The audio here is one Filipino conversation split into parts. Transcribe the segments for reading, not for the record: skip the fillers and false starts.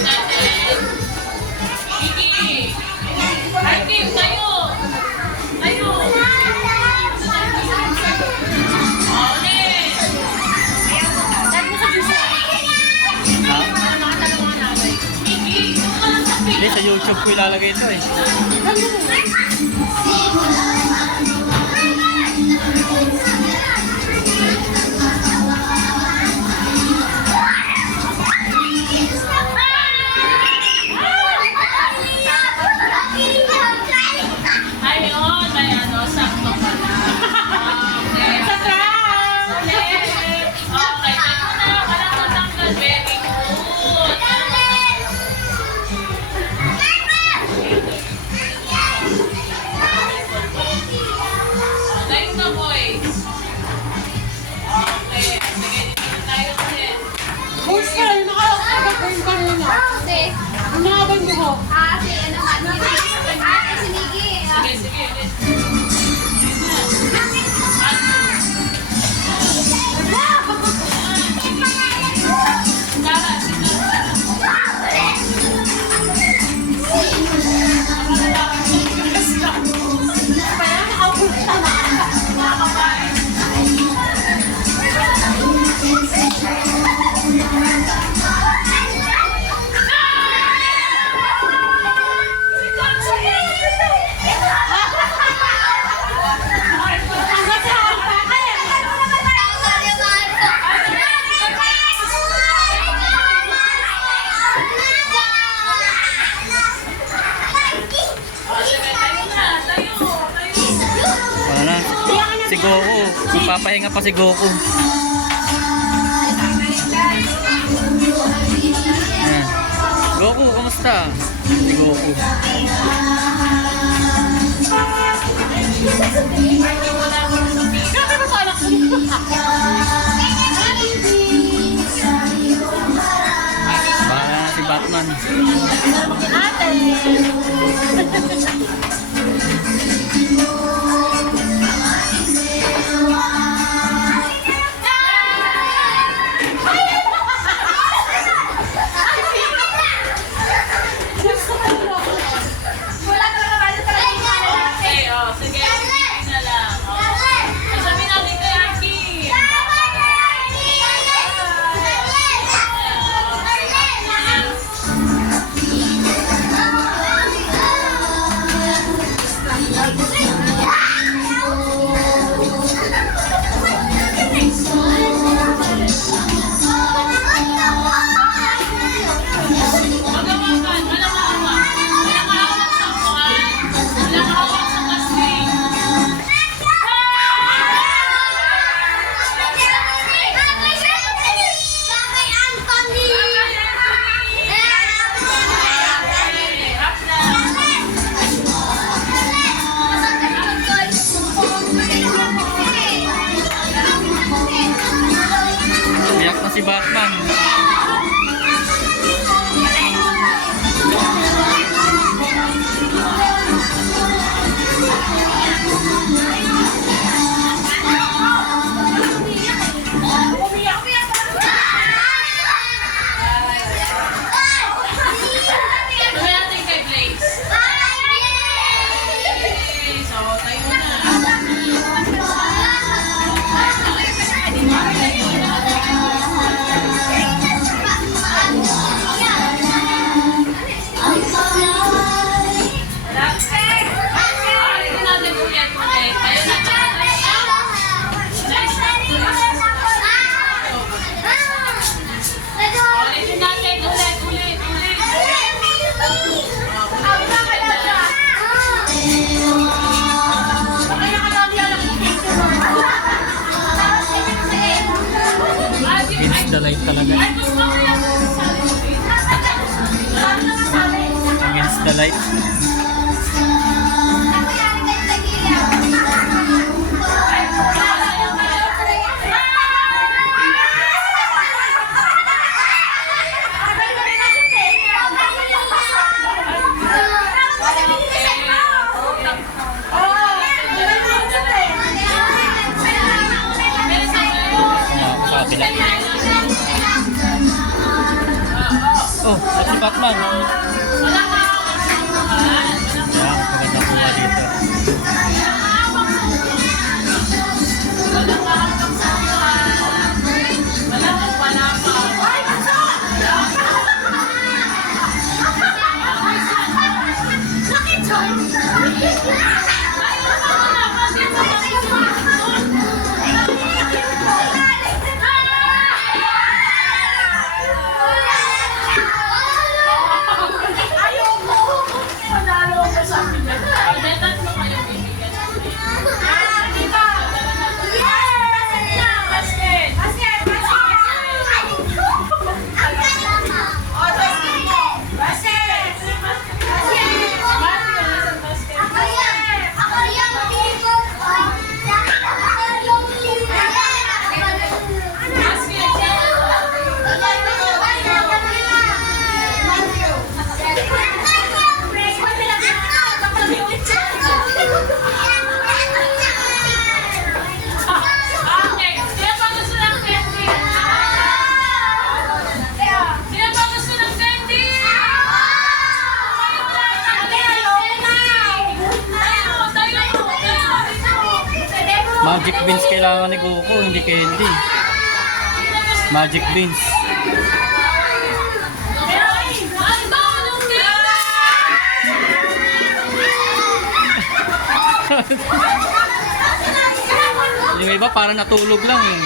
natin. Kiki! Arkim, tayo! Tayo! Ulit! Ha? Kiki, yung ka lang sa Hindi, sa YouTube ko ilalagay ito eh. Ayun, may ano, sakto pa na. Okay. Ulit. Okay, tayo na. Walang matanggal. Very good. Tayo na, boys. Okay. Sige, dito tayo ulit. Basta, yung nakakagagawin ka nila. Yung nakabay mo ko. Sige, sige. ulit. Tara, Wala na. Si Goku. Magpapahinga pa si Goku. Ayan. Goku, kamusta? Si Goku. Baka na si Batman. Okay, oh, sige. Sige na lang. Oh. Sabi natin kay Aki. Magawakan, walang hawak. Walang hawak sa upuan. Walang hawak sa kasing. Okay, up na. Umiyak na si Batman. Sabi natin kay Blaze. Okay, so tayo na. Ulitin natin ulit. Tayo na ulitin natin ulit. Insta light talaga. Ay, gusto ko yan. Ang insta light. Sa kabila. Oh, at si Batman. Wala ka hawak sa upuan. Yan, maganda po nga dito. Wala ka hawak sa upuan. Wala ka palapag. May tatlo kayo bibigyan. Basket! Matthew, nasaan basket? Okay, sino pa gusto ng candy? Sino pa gusto ng candy? Magic beans kailangan ni Goku, hindi candy. Magic beans. Yung iba parang natulog lang eh.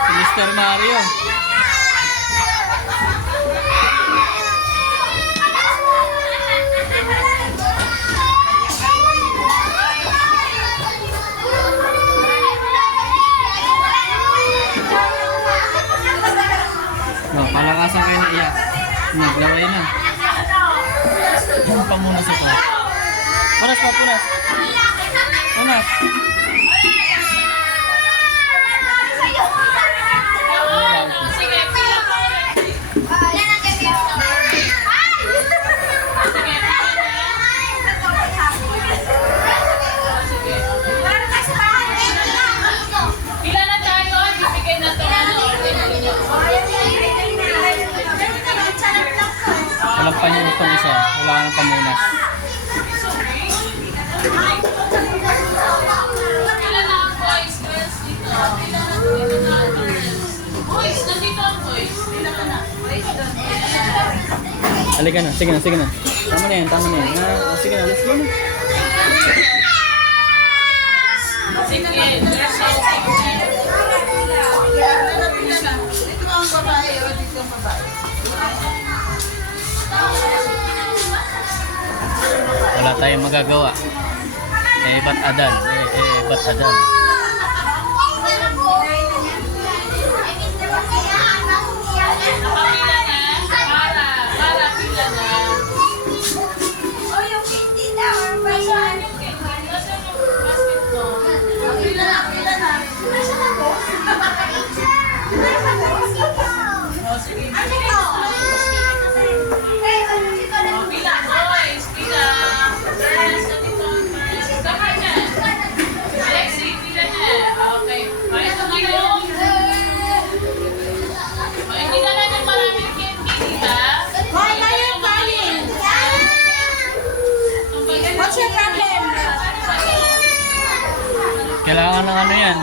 Si Mr. Mario. No, palakasan kayo na iyak. Naglaway na. Ano pa muna sa pa? Punas pa, punas. Punas. Sige, pila pa ulit. Pila na tayo, bibigay na ito. Walang pamunas tong isa. Wala ka ng pamunas. Pila na ang boys, girls dito. Pila na dito na ang girls. Boys, nandito ang boys. Pila ka na. Halika na, sige na, sige na. Tama na yan, tama na yan. Sige na, let's go na. Sige, girls, Wala tayong magagawa. Ba't adan? Ba't adan? Nakapila na. Para pila na. Nasaan yung candy? Nasaan yung basketball? Pila na, pila na. Oh, sige. Oh, pila, boys. Pila. Girls, nandito ang girls. Saka dyan. Alexi, pila na. Okay. Ay, ito ngayon. Oh, hindi ka na ng maraming candy, di ba? What's your problem? Kailangan ng ano yan?